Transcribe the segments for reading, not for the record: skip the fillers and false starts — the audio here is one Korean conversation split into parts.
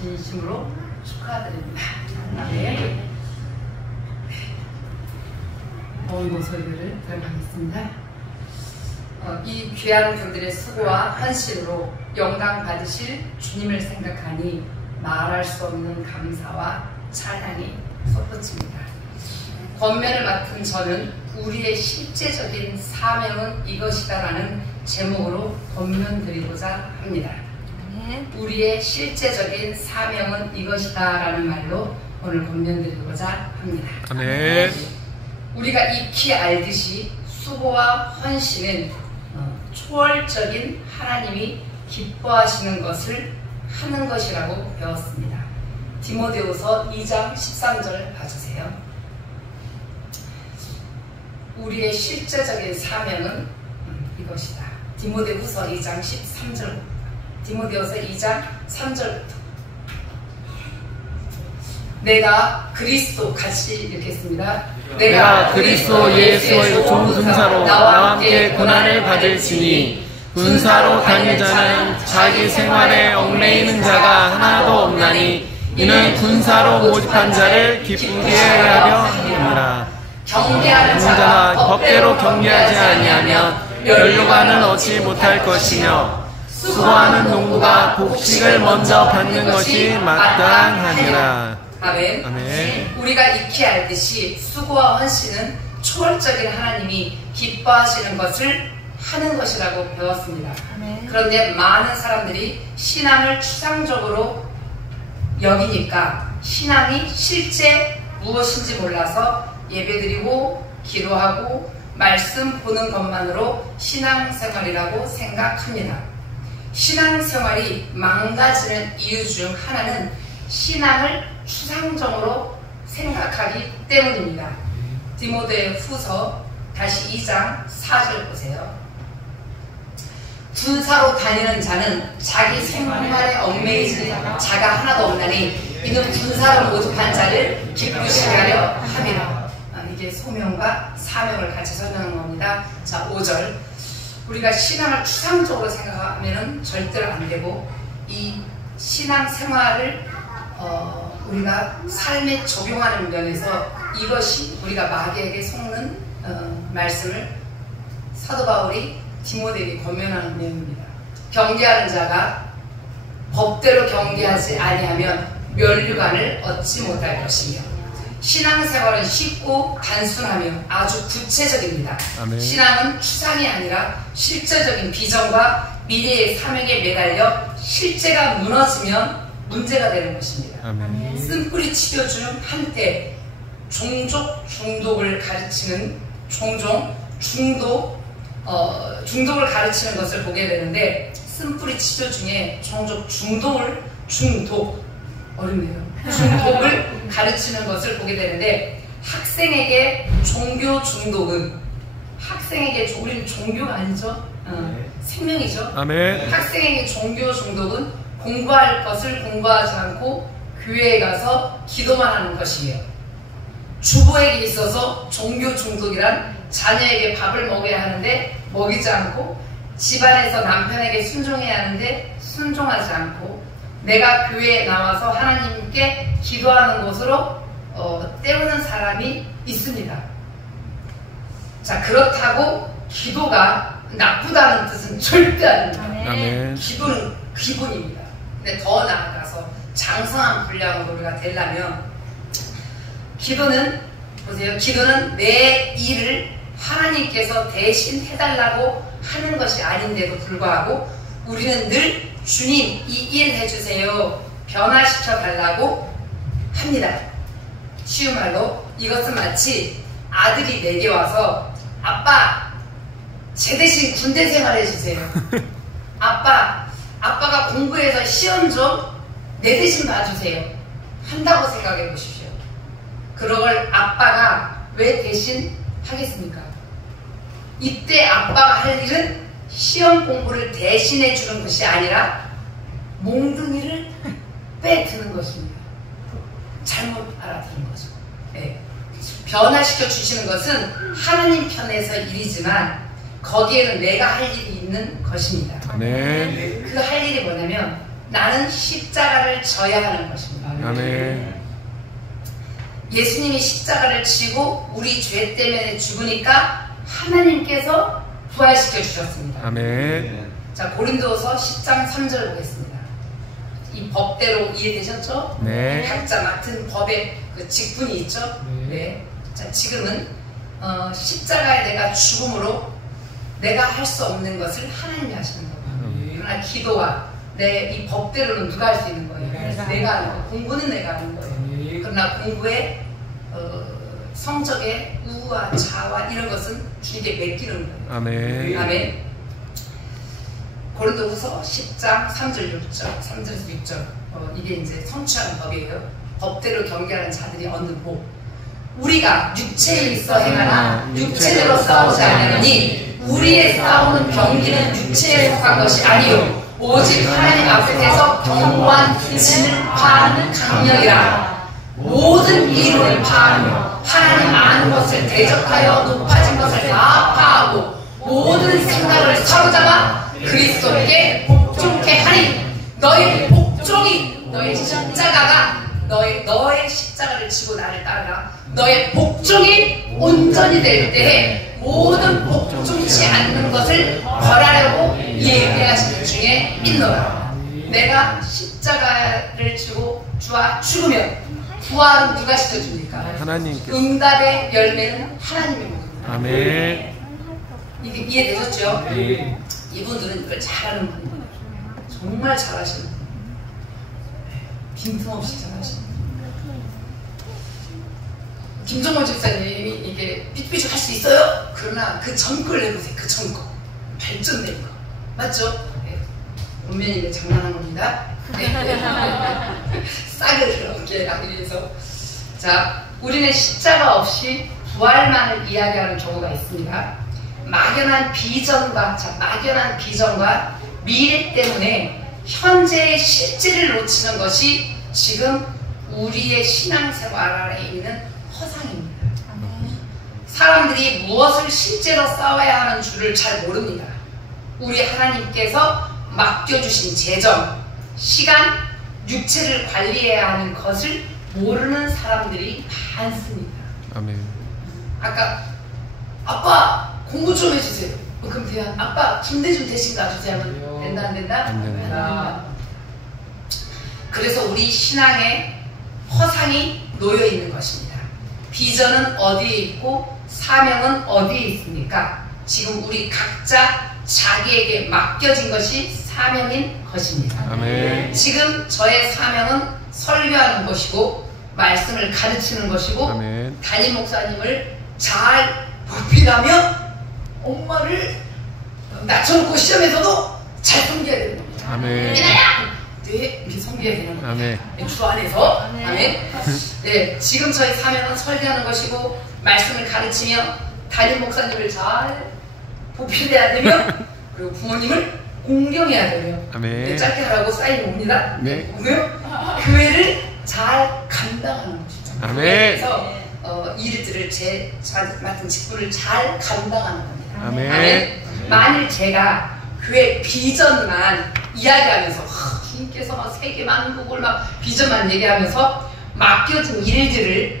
진심으로 축하드립니다. 네. 오늘 설교를 들어가겠습니다. 이 귀한 분들의 수고와 헌신으로 영광 받으실 주님을 생각하니 말할 수 없는 감사와 찬양이 솟구칩니다. 권면을 맡은 저는 우리의 실제적인 사명은 이것이다라는 제목으로 권면 드리고자 합니다. 우리의 실제적인 사명은 이것이다라는 말로 오늘 권면 드리고자 합니다. 아멘. 우리가 익히 알듯이 수고와 헌신은 초월적인 하나님이 기뻐하시는 것을 하는 것이라고 배웠습니다. 디모데후서 2장 13절 봐주세요. 우리의 실제적인 사명은 이것이다. 디모데후서 2장 13절. 디모데후서 2장 3절부터. 내가 그리스도 같이 읽겠습니다. 내가 그리스도 예수의 좋은 군사로 나와 함께 고난을 받을지니 군사로 다니는 자는 자기 생활에 얽매이는 자가 하나도 없나니 이는 군사로 모집한 자를 기쁘게 하려 함이라. 경계하는 자가 법대로 경계하지 아니하면 면류관은 얻지 못할 것이며 수고하는 농부가 곡식을 먼저 받는 것이 마땅하니라. 아멘. 아멘. 우리가 익히 알듯이 수고와 헌신은 초월적인 하나님이 기뻐하시는 것을 하는 것이라고 배웠습니다. 아멘. 그런데 많은 사람들이 신앙을 추상적으로 여기니까 신앙이 실제 무엇인지 몰라서 예배드리고 기도하고 말씀 보는 것만으로 신앙생활이라고 생각합니다. 신앙생활이 망가지는 이유 중 하나는 신앙을 추상적으로 생각하기 때문입니다. 디모데후서 다시 2장 4절 보세요. 군사로 다니는 자는 자기 생활에 얽매이지 자가 하나도 없나니 이는 군사로 모집한 자를 기쁘시게 하려 함이라. 이게 소명과 사명을 같이 설명하는 겁니다. 자, 5절. 우리가 신앙을 추상적으로 생각하면 절대로 안 되고 이 신앙생활을 우리가 삶에 적용하는 면에서 이것이 우리가 마귀에게 속는 말씀을 사도 바울이 디모데에게 권면하는 내용입니다. 경계하는 자가 법대로 경계하지 아니하면 면류관을 얻지 못할 것이며 신앙생활은 쉽고 단순하며 아주 구체적입니다. 아멘. 신앙은 추상이 아니라 실제적인 비전과 미래의 사명에 매달려 실제가 무너지면 문제가 되는 것입니다. 아멘. 쓴뿌리 치료 중 한때 종족 중독을 가르치는 중독을 가르치는 것을 보게 되는데 쓴뿌리 치료 중에 종족 중독을 중독을 가르치는 것을 보게 되는데 학생에게 종교 중독은 우리는 종교가 아니죠. 생명이죠. 아멘. 학생에게 종교 중독은 공부할 것을 공부하지 않고 교회에 가서 기도만 하는 것이에요. 주부에게 있어서 종교 중독이란 자녀에게 밥을 먹여야 하는데 먹이지 않고 집안에서 남편에게 순종해야 하는데 순종하지 않고 내가 교회에 나와서 하나님께 기도하는 곳으로 때우는 사람이 있습니다. 자, 그렇다고 기도가 나쁘다는 뜻은 절대 아닙니다. 아멘. 기도는 기본입니다. 근데 더 나아가서 장성한 분량으로 우리가 되려면 기도는 내 일을 하나님께서 대신 해달라고 하는 것이 아닌데도 불구하고 우리는 늘 주님 이 일 해주세요 변화시켜 달라고 합니다. 쉬운 말로 이것은 마치 아들이 내게 와서 아빠 제 대신 군대 생활 해주세요. 아빠가 공부해서 시험 좀 내 대신 봐주세요 한다고 생각해 보십시오. 그걸 아빠가 왜 대신 하겠습니까? 이때 아빠가 할 일은 시험 공부를 대신해 주는 것이 아니라 몽둥이를 빼드는 것입니다. 잘못 알아들은 거죠. 네. 변화시켜 주시는 것은 하나님 편에서 일이지만 거기에는 내가 할 일이 있는 것입니다. 네. 그 할 일이 뭐냐면 나는 십자가를 져야 하는 것입니다. 아멘. 예수님이 십자가를 지고 우리 죄 때문에 죽으니까 하나님께서 부활시켜 주셨습니다. 아멘. 자, 고린도서 10장 3절 보겠습니다. 이 법대로 이해되셨죠? 네. 각자 맡은 법의 그 직분이 있죠? 네. 자, 지금은 십자가에 내가 죽음으로 내가 할 수 없는 것을 하나님이 하시는 거예요. 그러나 기도와 내 이 법대로는 누가 할 수 있는 거예요? 내가 하는 거. 공부는 내가 하는 거예요. 그러나 공부의 성적의 우와 자와 이런 것은 주님께 맡기는 거예요. 아멘. 아멘. 고린도후서 10장 3절 6절 3절에서 6절 이게 이제 성취하는 법이에요. 법대로 경계하는 자들이 얻는 복. 우리가 육체에 있어 행하나 육체대로 싸우지 아니하니 우리의 싸움은 경기는 육체에 속한 것이 아니요 오직 하나님 앞에서 견고한 진을 파하는 강력이라. 모든 이론을 파하며 하나님 아는 것을 대적하여 높아진 것을 다 파하고 모든 생각을 사로잡아 그리스도에게 복종케 하니 너희 복종이 너희 십자가가 너의 십자가를 지고 나를 따르라. 너의 복종이 온전히 될 때에 모든 복종치 않는 것을 벌하려고 예배하시는 중에 있노라. 내가 십자가를 지고 주와 죽으면 부활은 누가 시켜줍니까? 하나님께서. 응답의 열매는 하나님이 먹습니다. 아멘. 이게 이해되셨죠? 네. 이분들은 이걸 잘하는 분입니다. 정말 잘하시는 분입니다. 빈틈없이 잘하시는 분입니다. 김정원 집사님이 이게 삐삐삐 할 수 있어요? 그러나 그 전걸 내보세요. 그 전거 발전된 거 맞죠? 네. 분명히 장난한 겁니다. 네. 싹을 이렇게 하기 위해서. 자, 우리는 십자가 없이 부활만을 이야기하는 경우가 있습니다. 막연한 비전과 미래 때문에 현재의 실제를 놓치는 것이 지금 우리의 신앙생활 안에 있는 허상입니다. 사람들이 무엇을 실제로 싸워야 하는 줄을 잘 모릅니다. 우리 하나님께서 맡겨주신 재정, 시간, 육체를 관리해야 하는 것을 모르는 사람들이 많습니다. 아멘. 아까 아빠 공부 좀 해주세요. 그럼 돼요. 아빠 김대 좀 대신 가주세요. 하면 된다 안 된다? 안 된다. 그래서 우리 신앙에 허상이 놓여 있는 것입니다. 비전은 어디에 있고 사명은 어디에 있습니까? 지금 우리 각자 자기에게 맡겨진 것이 사명인 것입니다. 아멘. 지금 저의 사명은 설교하는 것이고 말씀을 가르치는 것이고 아멘. 담임 목사님을 잘 보필하며 엄마를 낮춰놓고 시험에서도 잘 섬겨야 되는 겁니다. 아멘. 미나야! 네, 이렇게 섬겨야 되는 겁니다. 아멘. 주 안에서. 아멘. 네, 지금 저희 사명은 설교하는 것이고 말씀을 가르치며 담임 목사님을 잘 보필해야 되며 그리고 부모님을 공경해야 되며 아멘. 네, 짧게 하라고 사인이 옵니다. 네. 오고요. 교회를 잘 감당하는 것이죠. 아멘. 그래서 이 일들을 제 맡은 직분을 잘 감당하는 겁니다. 아멘. 만일 제가 교회 비전만 이야기하면서 주님께서 막 세계 만국을 막 비전만 얘기하면서 맡겨진 일들을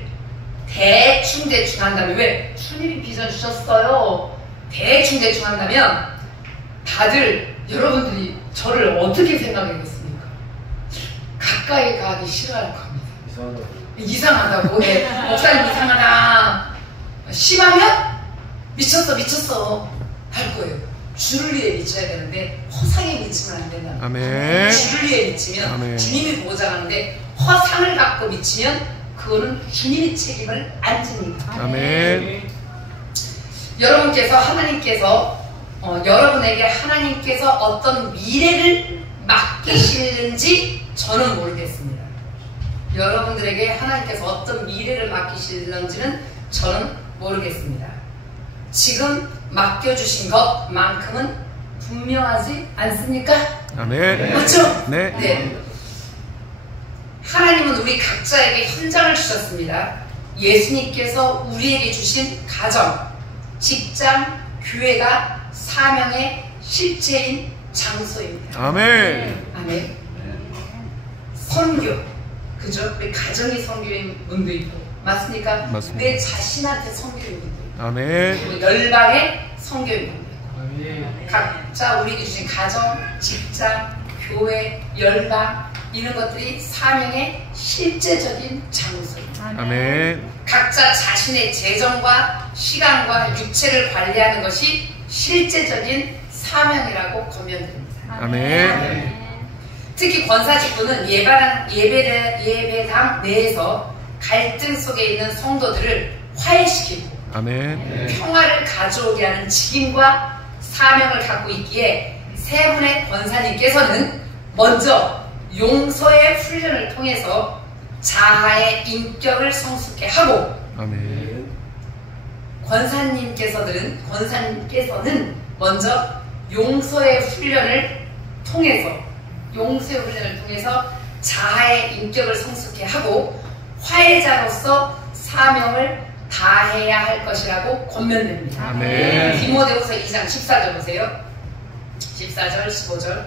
대충 한다면 왜? 주님이 비전 주셨어요. 대충 한다면 다들 여러분들이 저를 어떻게 생각하겠습니까? 가까이 가기 싫어할 겁니다. 이상하다고. 네. 목사님 이상하다. 심하면 미쳤어 할 거예요. 주를 미쳐야 되는데 허상에 미치면 안 된다. 아멘. 주를 미치면 아멘. 주님이 보장하는데 허상을 갖고 미치면 그거는 주님이 책임을 안 집니다. 아멘. 여러분에게 하나님께서 어떤 미래를 맡기시는지 저는 모르겠습니다. 여러분들에게 하나님께서 어떤 미래를 맡기시는지는 저는 모르겠습니다. 지금 맡겨주신 것만큼은 분명하지 않습니까? 아멘. 맞죠? 네. 네. 하나님은 우리 각자에게 현장을 주셨습니다. 예수님께서 우리에게 주신 가정, 직장, 교회가 사명의 실제인 장소입니다. 아멘. 아멘. 선교, 그죠? 우리 가정이 선교인 분도 있고, 맞습니까? 맞습니다. 내 자신한테 선교인 분도 있고, 아멘. 그리고 열방의 선교인 분도 있고, 각자 우리에게 주신 가정, 직장, 교회, 열방 이런 것들이 사명의 실제적인 장소입니다. 아멘. 각자 자신의 재정과 시간과 육체를 관리하는 것이 실제적인 사명이라고 권면드립니다. 아멘. 특히 권사직분은 예배당 내에서 갈등 속에 있는 성도들을 화해시키고 아멘. 평화를 가져오게 하는 직임과 사명을 갖고 있기에 세 분의 권사님께서는 먼저 용서의 훈련을 통해서 자아의 인격을 성숙케 하고, 아멘. 권사님께서는 먼저 용서의 훈련을 통해서 자아의 인격을 성숙케 하고 화해자로서 사명을 다해야 할 것이라고 권면됩니다. 아멘. 디모데후서 2장 14절 보세요. 14절 15절.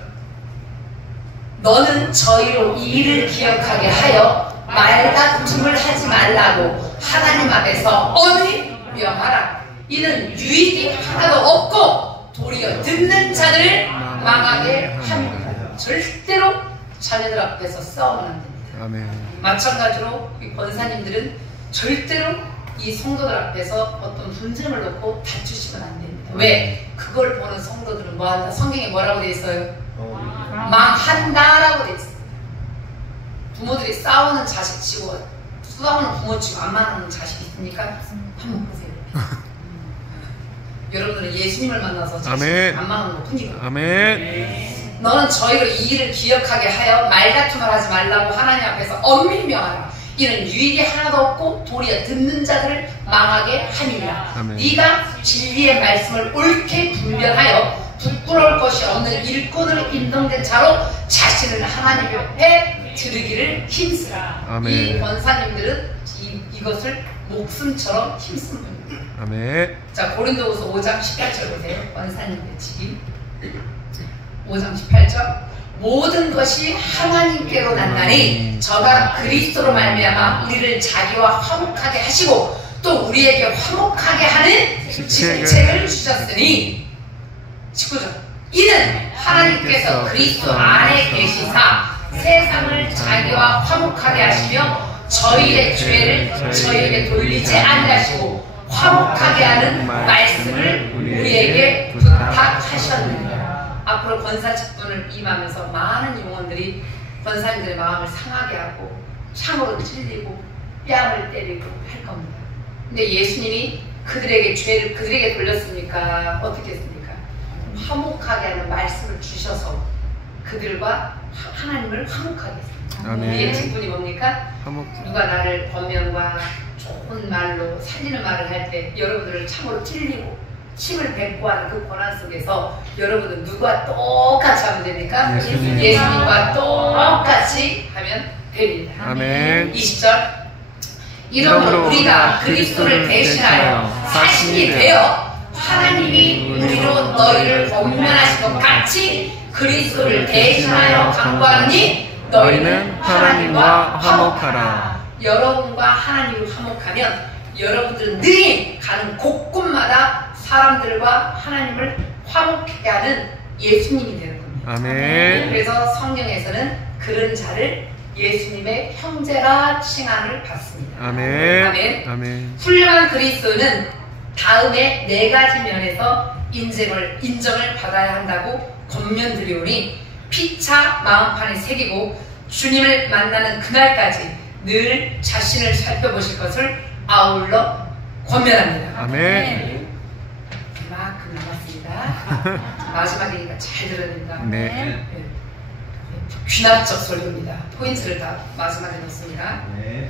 너는 저희로 이 일을 기억하게 하여 말다툼을 하지 말라고 하나님 앞에서 엄히 명하라. 이는 유익이 하나도 없고 도리어 듣는 자를 망하게 합니다. 절대로 자녀들 앞에서 싸우면 안 됩니다. 아멘. 마찬가지로 이 권사님들은 절대로 이 성도들 앞에서 어떤 분쟁을 놓고 다투시면 안 됩니다. 왜? 그걸 보는 성도들은 뭐한다? 성경에 뭐라고 되어 있어요? 망한다라고 되어 있어요. 부모들이 싸우는 자식 치고 싸우는 부모 치고 안 만나는 자식 있습니까? 한번 보세요. 여러분들은 예수님을 만나서 자식 아멘. 안 만나는 거 뿐이고. 아멘. 너는 저희로 이 일을 기억하게 하여 말다툼을 하지 말라고 하나님 앞에서 엄밀히 명하라. 이는 유익이 하나도 없고 도리어 듣는 자들을 망하게 함이라. 아멘. 네가 진리의 말씀을 옳게 분별하여 부끄러울 것이 없는 일꾼으로 인정된 자로 자신을 하나님 옆에 드리기를 힘쓰라. 아멘. 이 권사님들은 이것을 목숨처럼 힘쓴 분입니다. 아멘. 자, 고린도후서 5장 18절 보세요. 권사님들 직임 5장 18절. 모든 것이 하나님께로 났나니 저가 그리스도로 말미암아 우리를 자기와 화목하게 하시고 또 우리에게 화목하게 하는 직책을 주셨으니 19절. 이는 하나님께서 그리스도 안에 계시사 세상을 자기와 화목하게 하시며 저희의 죄를 저희에게 돌리지 아니하시고 화목하게 하는 말씀을 우리에게 부탁하셨느니라. 앞으로 권사 직분을 임하면서 많은 임원들이 권사님들의 마음을 상하게 하고 창으로 찔리고 뺨을 때리고 할 겁니다. 근데 예수님이 그들에게 죄를 그들에게 돌렸습니까? 어떻게 했습니까? 화목하게 하는 말씀을 주셔서 그들과 하나님을 화목하게 했습니다. 아멘. 이게 직분이 뭡니까? 화목. 누가 나를 권면과 좋은 말로 살리는 말을 할 때 여러분들을 참으로 찔리고 침을 뱉고 하는 그 고난 속에서 여러분은 누구와 똑같이 하면 됩니까? 예수님과 똑같이 하면 됩니다. 아멘. 20절. 이러므로 우리가 그리스도를 대신하여 사신이 되어 하나님이 우리로 너희를 권면하신 것 같이 그리스도를 대신하여 간구하니 너희는 하나님과 화목하라. 여러분과 하나님을 화목하면 여러분들은 늘 가는 곳곳마다 사람들과 하나님을 화목하게 하는 예수님이 되는 겁니다. 아멘. 그래서 성경에서는 그런 자를 예수님의 형제라 칭함을 받습니다. 아멘. 아멘. 아멘. 훌륭한 그리스도는 다음에 네 가지 면에서 인정을 받아야 한다고 권면드리오니 피차 마음판에 새기고 주님을 만나는 그날까지 늘 자신을 살펴보실 것을 아울러 권면합니다. 아멘. 그만큼 남았습니다. 마지막이니까 잘 들어야 됩니다. 네. 귀납적 설교입니다. 포인트를 다 마지막에 넣습니다. 네.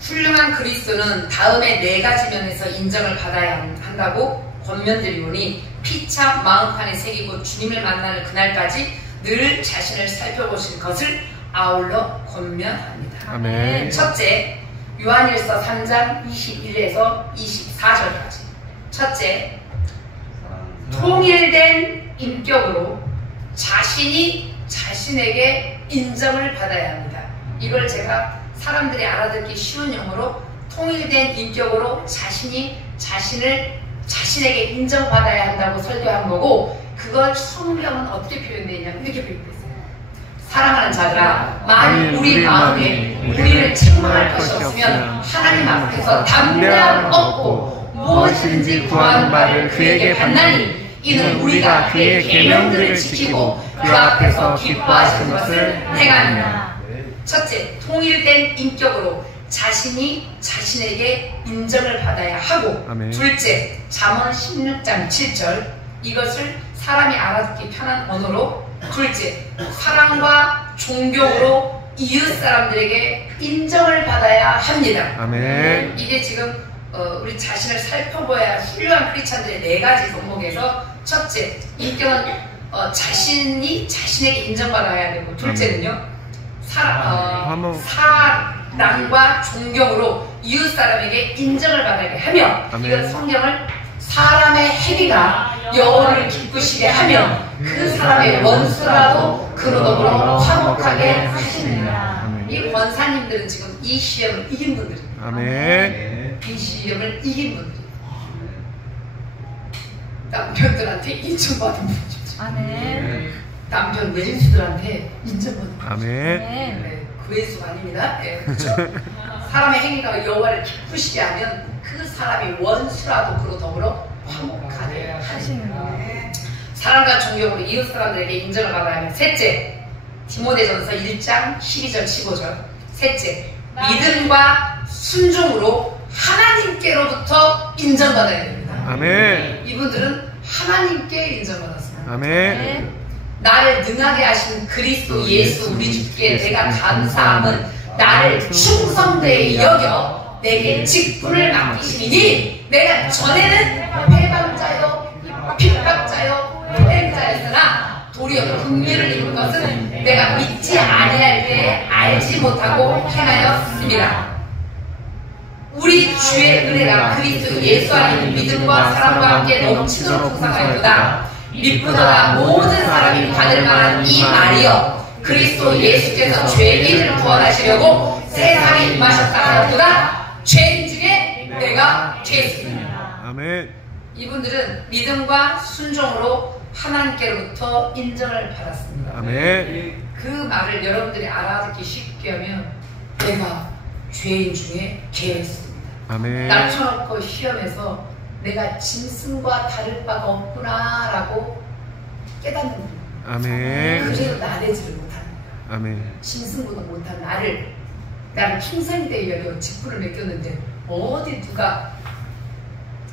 훌륭한 그리스도는 다음에 네 가지 면에서 인정을 받아야 한다고 권면드리오니 피차 마음판에 새기고 주님을 만나는 그날까지 늘 자신을 살펴보실 것을 아울러 권면합니다. 아멘. 첫째, 요한일서 3장 21에서 24절까지. 첫째, 통일된 인격으로 자신이 자신에게 인정을 받아야 합니다. 이걸 제가 사람들이 알아듣기 쉬운 용어로 통일된 인격으로 자신에게 인정받아야 한다고 설교한 거고, 그걸 성경은 어떻게 표현되어 있냐면 이렇게 표현되어 있어요. 사랑하는 자들아, 만일 우리 마음에 우리를 책망할 것이 없으면 하나님 앞에서 담대함 얻고 무엇이든지 구하는 바를 그에게 받나니, 이는 우리가 그의 계명들을 지키고 그 앞에서 기뻐하시는 것을 행하느니라. 첫째, 통일된 인격으로 자신에게 인정을 받아야 하고, 아멘. 둘째, 잠언 16장 7절, 이것을 사람이 알아듣기 편한 언어로, 둘째, 사랑과 존경으로 이웃 사람들에게 인정을 받아야 합니다. 아멘. 이게 지금 우리 자신을 살펴봐야 훌륭한 크리스찬들의 4가지 덕목에서, 첫째, 인격은 자신이 자신에게 인정받아야 되고, 둘째는요, 사랑과 존경으로 이웃 사람에게 인정을 받아야 하며, 이건 성경을 사람의 행위가 여호와를 기쁘시게 하며 그 사람의 원수라도 그로 더불어 화목하게 하시느니라. 이 권사님들은 지금 이 시험을 이긴 분들입니다. 아멘. 이 시험을 이긴 분들입니다. 남편들한테 인정받은 분들이죠. 아멘. 남편 외진수들한테 인정받은 분들. 아멘. 네, 구혜수가 아닙니다. 네, 그렇죠? 사람의 행위가 여호와를 기쁘시게 하면 그 사람이 원수라도 그로 더불어 화목하게 하시느니라. 사랑과 존경으로 이웃 사람들에게 인정을 받아야 하면, 셋째, 디모데전서 1장 12절 15절, 셋째, 믿음과 순종으로 하나님께로부터 인정받아야 됩니다. 아멘. 이분들은 하나님께 인정받았습니다. 아멘. 나를 능하게 하신 그리스도 예수 우리 주께 내가 감사함은 나를 충성되이 여겨 내게 직분을 맡기시니, 내가 전에는 패방자요 핍박자요 불행자였으나 도리어 긍휼을 입은 것은 내가 믿지 아니할 때에 알지 못하고 행하였습니다. 우리 주의 은혜가 그리스도 예수 안에 있는 믿음과 사랑과 함께 넘치도록 풍성하였도다. 미쁘도다 모든 사람이 받을 만한 이 말이여, 그리스도 예수께서 죄인을 구원하시려고 세상에 임하셨다 하였도다. 죄인 중에 내가 죄인이다. 아멘. 이분들은 믿음과 순종으로 하나님께로부터 인정을 받았습니다. 아멘. 그 말을 여러분들이 알아듣기 쉽게 하면, 내가 죄인 중에 죄였습니다. 아멘. 낮춰놓고 시험에서 내가 짐승과 다를 바가 없구나 라고 깨닫는 거예요. 아멘. 그래도 나대지를 못하는 거예요. 아멘. 짐승보다 못한 나를 평생 대여로 직분을 맡겼는데, 어디 누가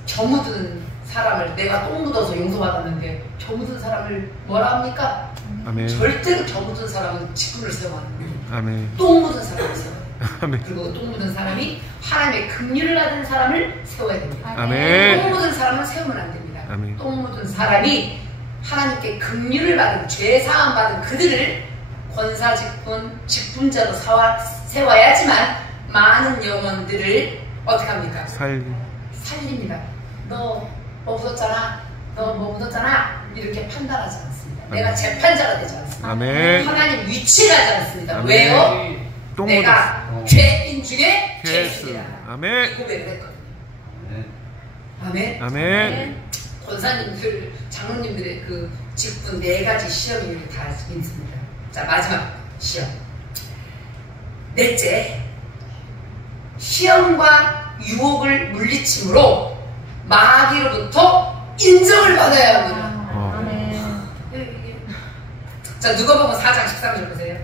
저 묻은 사람을, 내가 똥 묻어서 용서받았는데 저 묻은 사람을 뭐라 합니까? 아멘. 절대로 저 묻은 사람은 직분을 세워야 합니다. 아멘. 똥 묻은 사람을 세워야 돼요. 아멘. 그리고 똥 묻은 사람이 하나님의 긍휼을 받은 사람을 세워야 됩니다. 아멘. 똥 묻은 사람은 세우면 안 됩니다. 아멘. 똥 묻은 사람이 하나님께 긍휼을 받은, 죄 사함 받은 그들을 권사 직분자로 세워야지만 많은 영혼들을 어떻게 합니까? 살립니다. 너 뭐 묻었잖아, 너 뭐 묻었잖아, 이렇게 판단하지 않습니다. 아멘. 내가 재판자가 되지 않습니다. 아멘. 하나님 위치를 하지 않습니다. 아멘. 왜요? 똥 내가 죄인 중에 죄수. 죄수이다. 아멘. 이 고백을 했거든요. 아멘. 아멘. 권사님들, 장로님들의 그 직분 4가지 시험이 다 있습니다. 자, 마지막 시험. 넷째, 시험과 유혹을 물리침으로 마귀로부터 인정을 받아야 합니다. 자, 누가복음 4장 13절 보세요.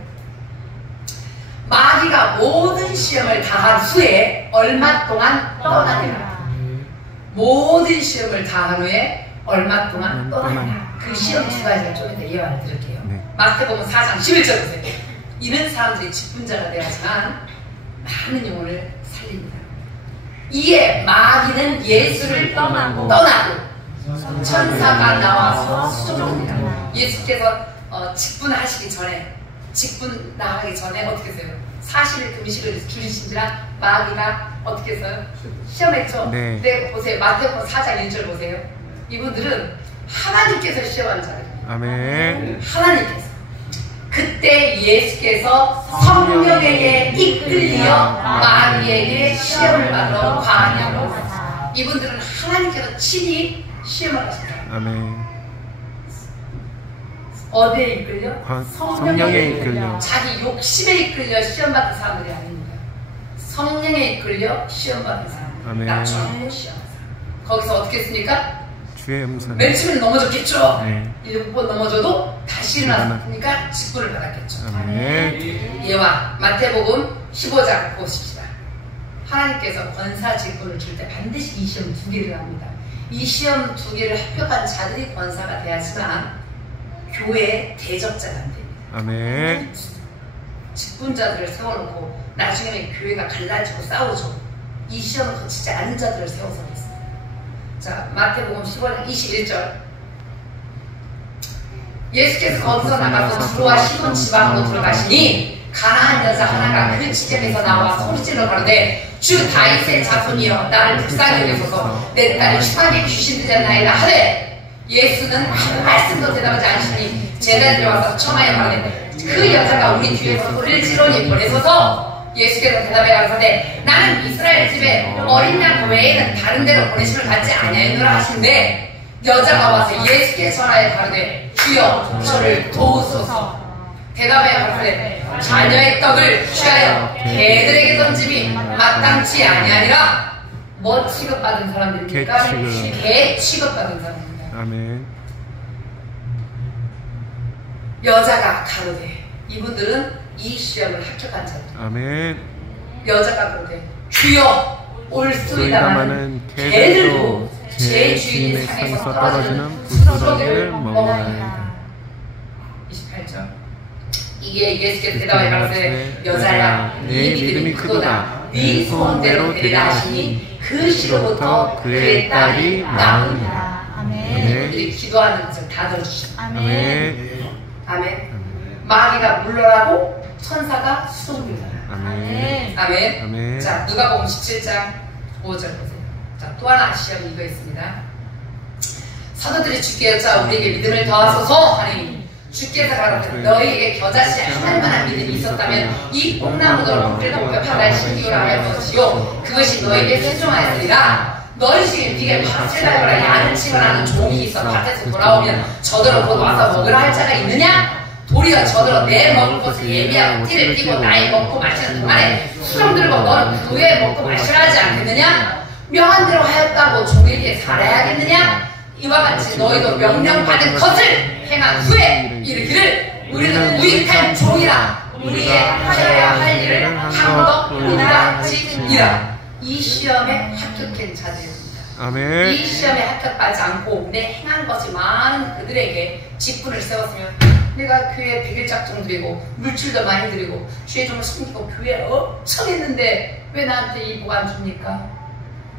마귀가 모든 시험을 다한 후에 얼마 동안 떠나리라. 모든 시험을 다한 후에 얼마 동안 떠나리라. 그 시험 2가지를 좀 이따 예화를 드릴게요. 네. 마태복음 4장 11절 보세요. 이는 사람들이 직분자가 되었지만 많은 영혼을 살립니다. 이에 마귀는 예수를 떠나고 천사가 나와서 수종합니다. 예수께서 직분하시기 전에, 직분 나가기 전에 어떻게 했어요? 40일 금식을 줄이신지라 마귀가 어떻게 했어요? 시험했죠? 네. 네, 보세요. 마태복음 4장 1절 보세요. 이분들은 하나님께서 시험하는 자들입니다. 아멘. 하나님께서 그때 예수께서 성령에게 이끌려 마귀에게 시험을 받으러 광야로 가사. 이분들은 하나님께서 친히 시험을 하신다. 아멘. 어디에 이끌려? 성령에 이끌려. 자기 욕심에 이끌려 시험받은 사람들이 아닙니다. 성령에 이끌려 시험받은 사람. 아멘. 나처럼 시험받은 사람. 거기서 어떻게 했습니까? 주의 음성. 맨 처음에 넘어졌겠죠. 네. 7번 넘어져도 다시 일어났으니까 직분을 받았겠죠. 아멘. 예와 마태복음 15장 보십시다. 하나님께서 권사 직분을 줄 때 반드시 이 시험 2개를 합니다. 이 시험 2개를 합격한 자들이 권사가 돼야지만 교회의 대적자가 안 됩니다. 아멘. 직분자들을 세워놓고 나중에는 교회가 갈라지고 싸우죠. 이 시험을 거치지 않은 자들을 세워서 있습니다. 자, 마태복음 15장 21절. 예수께서 거기서 나가서 두로와 시돈 지방으로 들어가시니 가나안 여자 하나가 그 지경에서 나와 소리질러 가로되 주 다윗의 자손이여 나를 불쌍히 여기소서 내 딸이 흉하게 귀신 들렸나이다 하되 예수는 한 말씀도 대답하지 않으시니 제자들이 와서 청하여 가로되 그 여자가 우리 뒤에서 소리를 지르니 보내소서. 예수께서 대답해 가로되 나는 이스라엘 집에 어린 양 외에는 다른 데로 보내심을 받지 아니하였노라 하신데 여자가 와서 예수께 전하여 가로되 주여 저를 도우소서. 대답하여 가로되 자녀의 떡을 취하여 개들에게 던짐이 마땅치 아니하니라. 뭐 취급받은 사람들입니까? 개 취급받은 사람입니다. 아멘. 여자가 가로되 이분들은 이 시험을 합격한 자들. 아멘. 여자가 그러되 주여 올소이다마는 개들도 제 주인의 상에서 떨어지는 부스러기를 먹나이다. 28절. 이게 예수께서 대답하여 가로되 여자야 네 믿음이 크도다 네 소원대로 되리라 하시니 그 시로부터 그의 딸이 나으니라. 아멘. 우리 기도하는 것을 다 들어주십니다. 아멘. 아멘. 마귀가 물러나고 천사가 수동이라. 아멘. 아멘. 아멘. 자, 누가복음 17장 5절 보세요. 자, 또 하나 시험이 이거 있습니다. 사도들이 주께 여짜 우리에게 믿음을 더하소서 하니 주께서 가로되 너희에게 겨자씨 하나만한 믿음이 있었다면 이 뽕나무도 뿌리도 뽑혀 바다에 심기우라 하여 것이요 그것이 너희에게 순종하였으리라. 너희 중에 네게 밭을 갈거나 양을 치거나 하는 종이 있어 밭에서 돌아오면 저더러 곧 와서 먹으라 할 자가 있느냐? 도리어 저더러 내 먹을 것을 예비하고 띠를 띠고 나이 먹고 마시는 동안에 수종 들고 너는 그 후에 먹고 마시라 하지 않겠느냐? 명한 대로 하였다고 종에게 살아야겠느냐? 이와 같이 너희도 명령받은 것을 행한 후에 이르기를 우리는 무익한 종이라 우리의 하여야 할 일을 한것 뿐이라 지니라. 이 시험에 합격한 자들입니다. 아멘. 이 시험에 합격하지 않고 내 행한 것이 많은 그들에게 직분을 세웠으면 내가 교회에 100일 작정 드리고 물질도 많이 드리고 주의 종을 숨기고 교회에 엄청 했는데 왜 나한테 이 복 안 줍니까?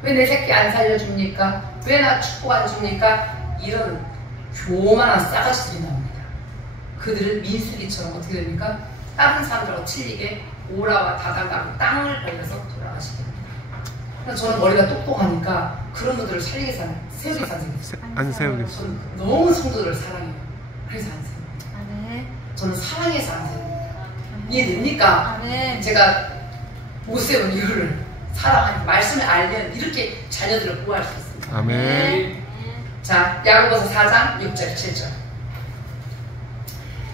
왜 내 새끼 안 살려줍니까? 왜 나 축복 안 줍니까? 이런 교만한 싸가지들이 나옵니다. 그들은 민수기처럼 어떻게 됩니까? 다른 사람들하고 틀리게 오라와 다다가고 땅을 벌려서 돌아가시게 됩니다. 저는 머리가 똑똑하니까 그런 분들을 살리게 사는, 세우게 사는. 안 세우겠어. 저는 너무 성도들을 사랑해요. 그래서 안 세워요. 저는 사랑해서 안 세웁니다. 이해됩니까? 제가 못 세운 이유를 사랑하니까 말씀을 알면 이렇게 자녀들을 보호할 수 있습니다. 아멘. 자, 야고보서 4장 6절 7절.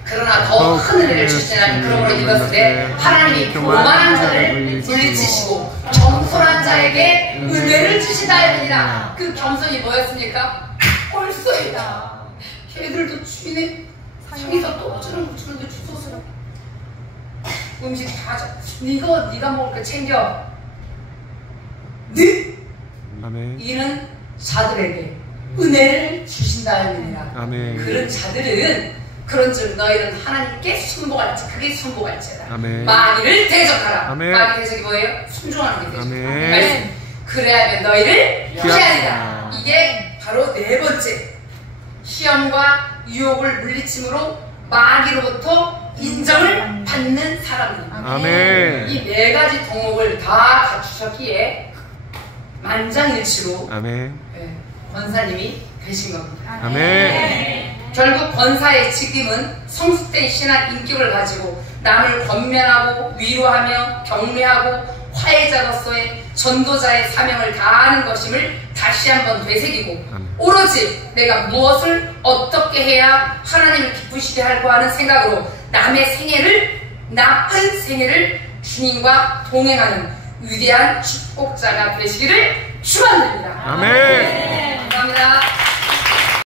그러나 더욱 큰 은혜를 주시나니 그러므로 이것을 하나님이 교만한 자를 물리치시고 겸손한 자에게 은혜를 주시다 하니라. 그 겸손이 뭐였습니까? 꼴소이다. 걔들도 주인의 상에서 떨어지는 주는데 주소서 음식 다 줘. 네가 먹을 거 챙겨. 네? 아멘. 이는 자들에게 은혜를 주신다 하느니라. 아멘. 그런 자들은 그런즉 너희는 하나님께 순복할지 그게 순복할지다. 아멘. 마귀를 대적하라. 아멘. 마귀 대적이 뭐예요? 순종하는 게 대적. 아멘. 그래야면 너희를 피하리라. 피하리라. 이게 바로 네 번째 시험과 유혹을 물리침으로 마귀로부터 인정을 받는 사람입니다. 아멘. 이 네 가지 덕목을 다 갖추셨기에 만장일치로 아멘. 권사님이 되신 겁니다. 아멘. 결국 권사의 직임은 성숙된 신학 인격을 가지고 남을 권면하고 위로하며 격려하고 화해자로서의 전도자의 사명을 다하는 것임을 다시 한번 되새기고 오로지 내가 무엇을 어떻게 해야 하나님을 기쁘시게 할까 하는 생각으로 남의 생애를, 나쁜 생애를 주님과 동행하는 위대한 축복자가 되시기를 축원드립니다. 아멘. 감사합니다.